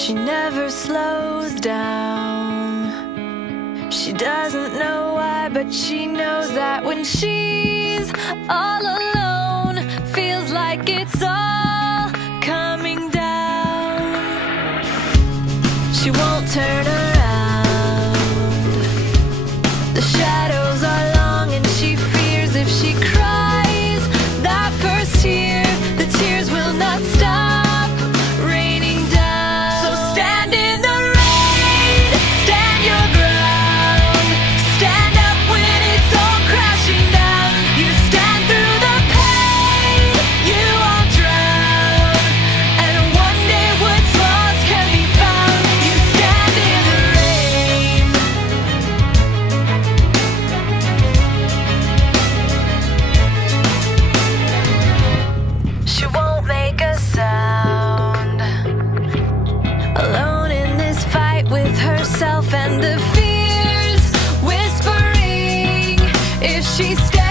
She never slows down. She doesn't know why, but she knows that when she's all alone, feels like it's all coming down. She won't turn around. The shadows are long and she fears if she cries that first tear, the tears will not stop raining down. So stand in the rain, stand your ground, stand up when it's all crashing down. You stand through the pain, you won't drown, and one day what's lost can be found. You stand in the rain. She won't make a sound, alone in this fight with herself and the fears whispering if she stays.